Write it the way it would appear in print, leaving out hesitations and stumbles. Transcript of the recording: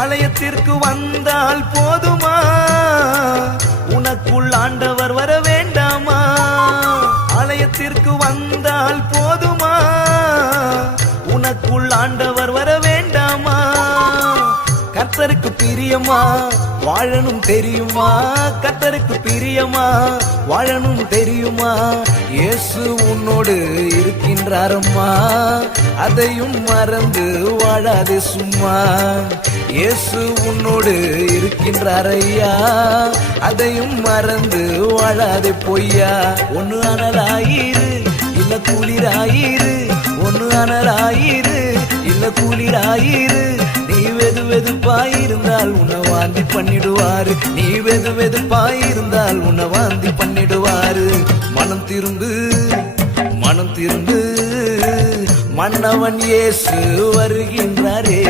ஆலயத்திற்கு வந்தால் போதுமா, உனக்குள் ஆண்டவர் வர வேண்டாமா? ஆலயத்திற்கு வந்தால் போதுமா, உனக்குள் ஆண்டவர் வர வேண்டாமா? கர்த்தருக்கு பிரியமா வாழணும் தெரியுமா? கர்த்தருக்கு பிரியமா வாழணும் தெரியுமா? இயேசு உன்னோடு இருக்கின்றாரம்மா, அதையும் மறந்து வாழாதே சும்மா. இயேசு உன்னோடு இருக்கின்றாரையா, அதையும் மறந்து வாழாதே பொய்யா. ஒன்னு அனலாயிரு இல்ல குளிராயிரு, ஒன்னு அனலாயிரு இல்ல குளிராயிரு. நீ வெது வெதுப்பாயிருந்தால் உன்னை வாந்தி பண்ணிடுவாரு, நீ வெது வெதுப்பாயிருந்தால் உன்னை வாந்தி பண்ணிடுவாரு. மனம் திரும்பு மனம் திரும்பு, மன்னவன் இயேசு வருகின்றாரே.